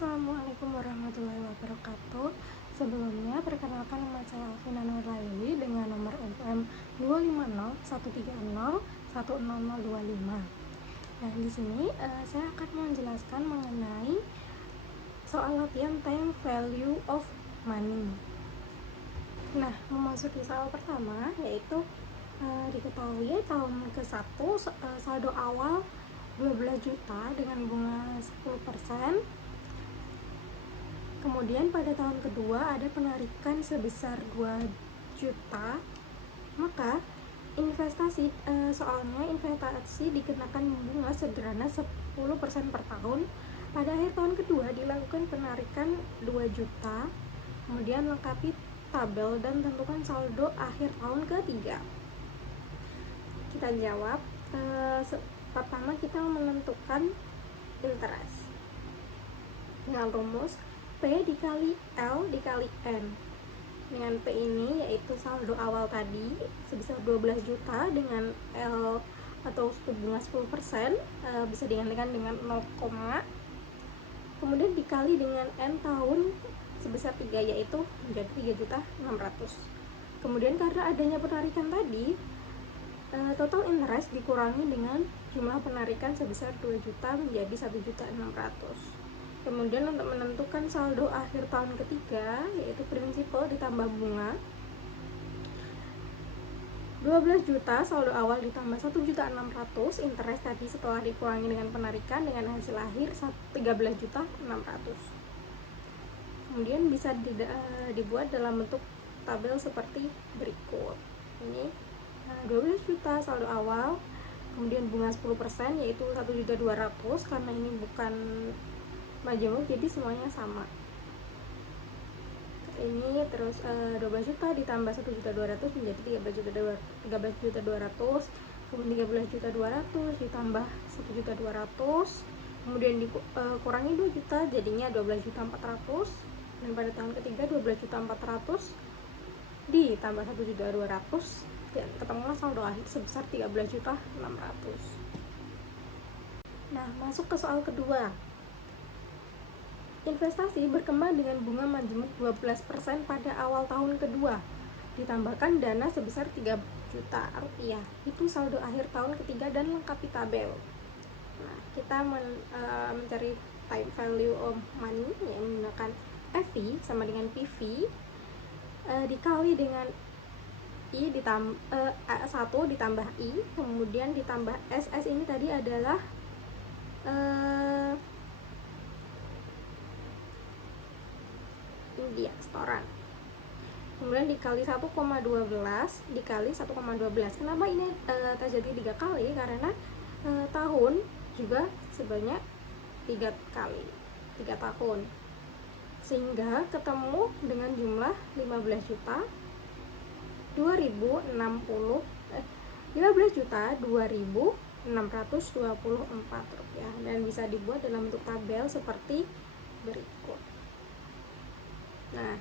Assalamualaikum warahmatullahi wabarakatuh. Sebelumnya, perkenalkan nama saya Alvina Nurlaili dengan nomor NPM 25013010025. Nah, di sini saya akan menjelaskan mengenai soal latihan time value of money. Nah, memasuki soal pertama yaitu diketahui tahun ke-1 saldo awal 12 juta dengan bunga 10%. Kemudian pada tahun kedua ada penarikan sebesar 2 juta. Maka soalnya investasi dikenakan bunga sederhana 10% per tahun. Pada akhir tahun kedua dilakukan penarikan 2 juta. Kemudian lengkapi tabel dan tentukan saldo akhir tahun ketiga. Kita jawab. Pertama kita menentukan interest dengan rumus P dikali L dikali N. Dengan P ini yaitu saldo awal tadi sebesar 12 juta dengan L atau suku bunga 10%, bisa digantikan dengan 0, kemudian dikali dengan N tahun sebesar 3 yaitu menjadi 3.600.000. Kemudian karena adanya penarikan tadi, total interest dikurangi dengan jumlah penarikan sebesar 2 juta menjadi 1.600.000. Kemudian untuk menentukan saldo akhir tahun ketiga yaitu prinsipal ditambah bunga. 12 juta saldo awal ditambah 1.600.000, interest tadi setelah dikurangi dengan penarikan dengan hasil akhir 13.600.000. Kemudian bisa dibuat dalam bentuk tabel seperti berikut. Ini 12 juta saldo awal, kemudian bunga 10% yaitu 1.200.000 karena ini bukan majemuk jadi semuanya sama. Ini terus 12 juta ditambah 1.200.000 menjadi 13.200.000, kemudian 13.200.000 ditambah 1.200.000, kemudian dikurangi 2 juta jadinya 12.400.000, dan pada tahun ketiga 12.400.000 ditambah 1.200.000 dan ketemulah saldo akhir sebesar 13.600.000. Nah, masuk ke soal kedua. Investasi berkembang dengan bunga majemuk 12% pada awal tahun kedua. Ditambahkan dana sebesar 3 juta rupiah. Itu saldo akhir tahun ketiga dan lengkapi tabel. Nah, kita mencari time value of money yang menggunakan FV sama dengan PV dikali dengan I ditambah 1 ditambah I, kemudian ditambah SS ini tadi adalah ini dia setoran, kemudian dikali 1,12 dikali 1,12. Kenapa ini terjadi 3 kali? Karena tahun juga sebanyak 3 kali 3 tahun, sehingga ketemu dengan jumlah 15 juta 2.624 rupiah, dan bisa dibuat dalam bentuk tabel seperti berikut. Nah,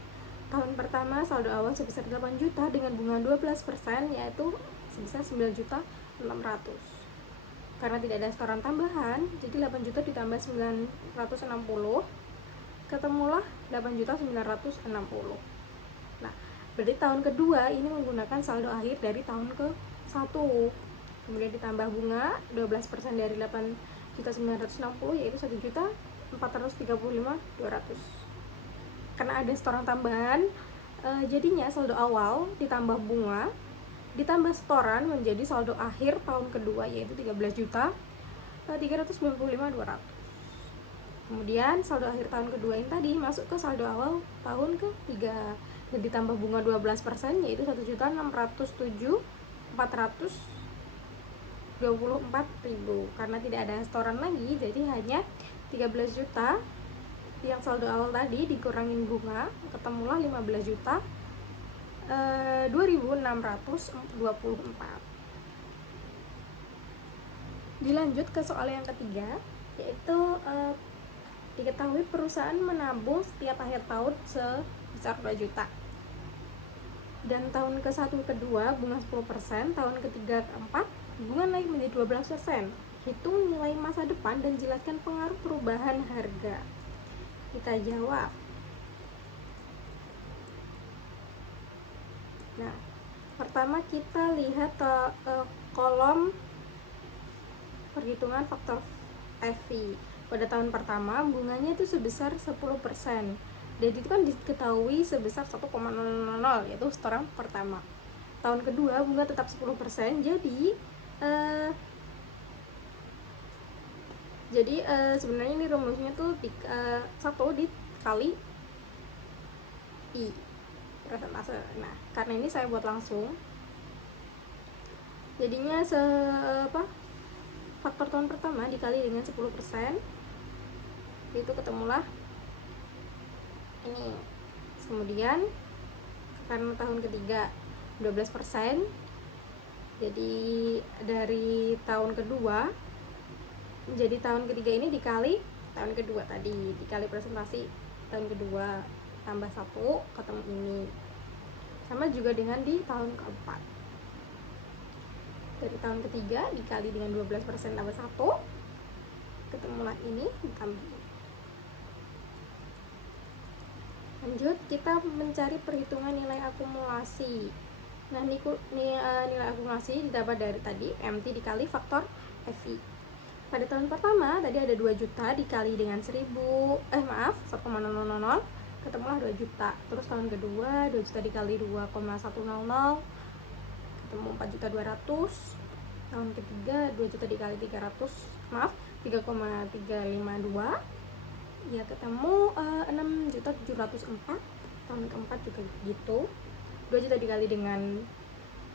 tahun pertama saldo awal sebesar 8 juta dengan bunga 12% yaitu sebesar 9.600.000. Karena tidak ada setoran tambahan, jadi 8 juta ditambah 960 ketemulah 8.960.000. Nah, berarti tahun kedua ini menggunakan saldo akhir dari tahun ke-1. Kemudian ditambah bunga 12% dari 8.960 yaitu 1.435.200. Karena ada setoran tambahan, jadinya saldo awal ditambah bunga ditambah setoran menjadi saldo akhir tahun kedua yaitu 13.395.200. Kemudian saldo akhir tahun kedua ini tadi masuk ke saldo awal tahun ketiga dan ditambah bunga 12% yaitu 1.607.424.000 karena tidak ada setoran lagi, jadi hanya 13 juta yang saldo awal tadi dikurangin bunga ketemulah 15 juta 2.624. Dilanjut ke soal yang ketiga yaitu diketahui perusahaan menabung setiap akhir tahun sebesar 2 juta, dan tahun ke-1 kedua bunga 10%, tahun ketiga keempat bunga naik menjadi 12%. Hitung nilai masa depan dan jelaskan pengaruh perubahan harga. Kita jawab. Nah, pertama kita lihat kolom perhitungan faktor FI. Pada tahun pertama bunganya itu sebesar 10%. Dan itu kan diketahui sebesar 1,000, yaitu setoran pertama. Tahun kedua bunga tetap 10%. Jadi sebenarnya ini rumusnya tuh 1 dikali I persentase. Nah, karena ini saya buat langsung. Jadinya faktor tahun pertama dikali dengan 10%, itu ketemulah ini. Kemudian karena tahun ketiga 12%, jadi dari tahun kedua jadi tahun ketiga ini dikali tahun kedua tadi, dikali presentasi tahun kedua tambah 1, ketemu ini. Sama juga dengan di tahun keempat, dari tahun ketiga dikali dengan 12% tambah 1, ketemulah ini, ditambah. Lanjut, kita mencari perhitungan nilai akumulasi. Nah, nilai akumulasi didapat dari tadi MT dikali faktor FI. Pada tahun pertama tadi ada 2 juta dikali dengan 1,000, ketemulah 2 juta. Terus tahun kedua 2 juta dikali 2,100, ketemu 4.200.000. Tahun ketiga 2 juta dikali 3,352, ya ketemu 6.704. Tahun keempat juga gitu, 2 juta dikali dengan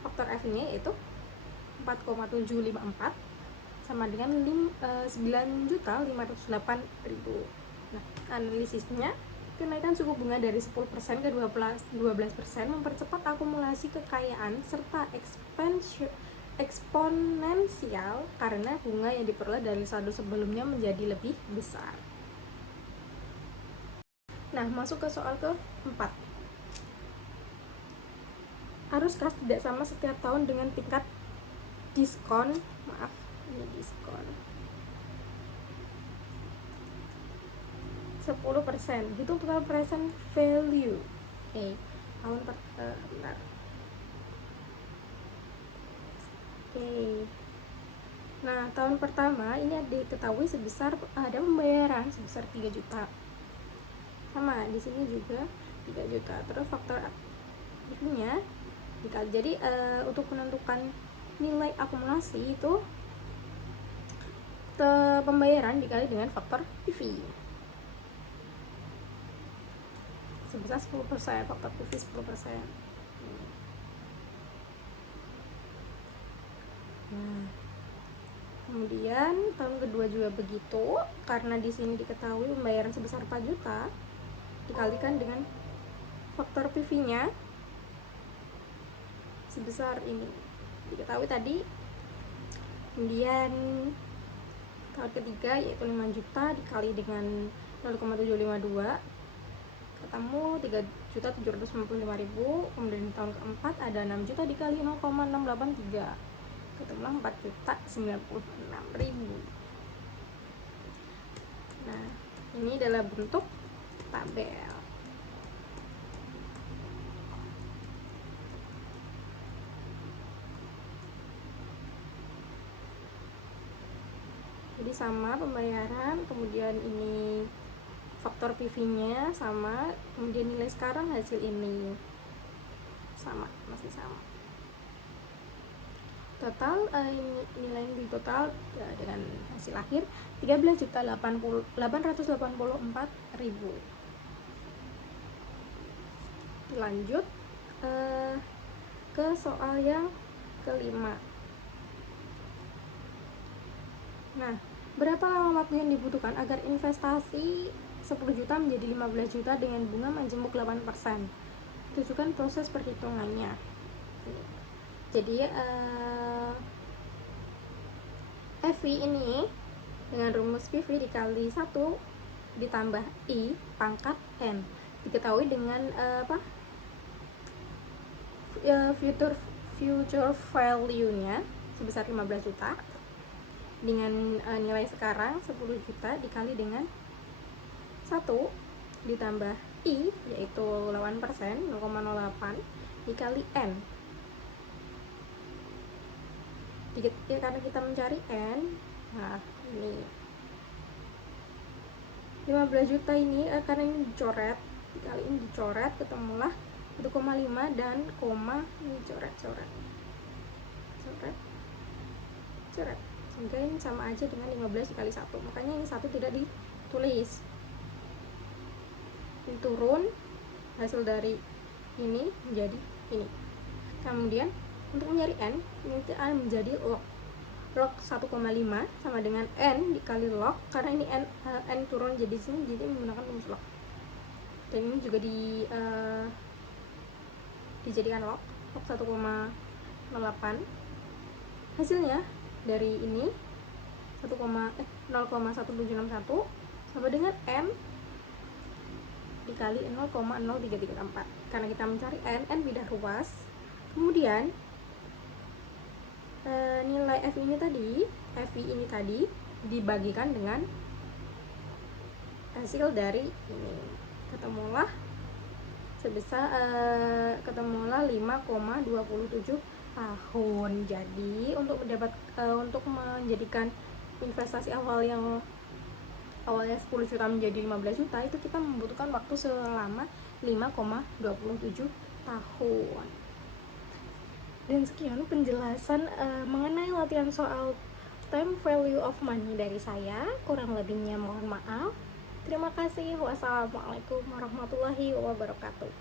faktor F nya yaitu 4,754, sama dengan 9.508.000. Nah, analisisnya, kenaikan suku bunga dari 10% ke 12% mempercepat akumulasi kekayaan serta eksponensial karena bunga yang diperoleh dari saldo sebelumnya menjadi lebih besar. Nah, masuk ke soal ke-4. Arus kas tidak sama setiap tahun dengan tingkat diskon, ini diskon 10%. Hitung total present value. Tahun bentar. Nah, tahun pertama ini diketahui ada pembayaran sebesar 3 juta. Sama di sini juga 3 juta. Terus faktor nya dikali. Jadi untuk menentukan nilai akumulasi itu pembayaran dikali dengan faktor PV sebesar 10%, faktor PV 10%. Nah, kemudian tahun kedua juga begitu, karena di sini diketahui pembayaran sebesar 4 juta dikalikan dengan faktor PV-nya sebesar ini, diketahui tadi. Kemudian tahun ketiga yaitu 5 juta dikali dengan 0,752, ketemu 3.755.000. Kemudian tahun keempat ada 6 juta dikali 0,683, ketemulah 4.096.000. Nah, ini adalah bentuk tabel. Jadi sama pembayaran, kemudian ini faktor PV-nya sama, kemudian nilai sekarang hasil ini sama, masih sama. Total nilai ini total dengan hasil akhir 13.884.000. Lanjut ke soal yang kelima. Nah, berapa lama waktu yang dibutuhkan agar investasi 10 juta menjadi 15 juta dengan bunga majemuk 8%? Tunjukkan proses perhitungannya. Jadi FI ini dengan rumus PV dikali 1 ditambah I pangkat N, diketahui dengan future value-nya sebesar 15 juta dengan nilai sekarang 10 juta dikali dengan 1 ditambah I yaitu 8%, 0,08 dikali N. Ya, karena kita mencari N, nah ini 15 juta ini karena ini dicoret, kali ini dicoret, ketemulah 1,5 dan koma ini coret sehingga ini sama aja dengan 15 dikali 1, makanya ini 1 tidak ditulis. Ini turun, hasil dari ini menjadi ini. Kemudian untuk mencari N, ini akan menjadi log 1,5 sama dengan N dikali log, karena ini N turun jadi sini, jadi menggunakan rumus log. Dan ini juga dijadikan log 1,08. Hasilnya dari ini 0,1761 sama dengan N dikali 0,0334. Karena kita mencari N beda ruas. Kemudian nilai F ini tadi dibagikan dengan hasil dari ini, ketemulah 5,27 tahun. Jadi untuk menjadikan investasi awalnya 10 juta menjadi 15 juta itu kita membutuhkan waktu selama 5,27 tahun. Dan sekian penjelasan mengenai latihan soal time value of money dari saya. Kurang lebihnya mohon maaf. Terima kasih. Wassalamualaikum warahmatullahi wabarakatuh.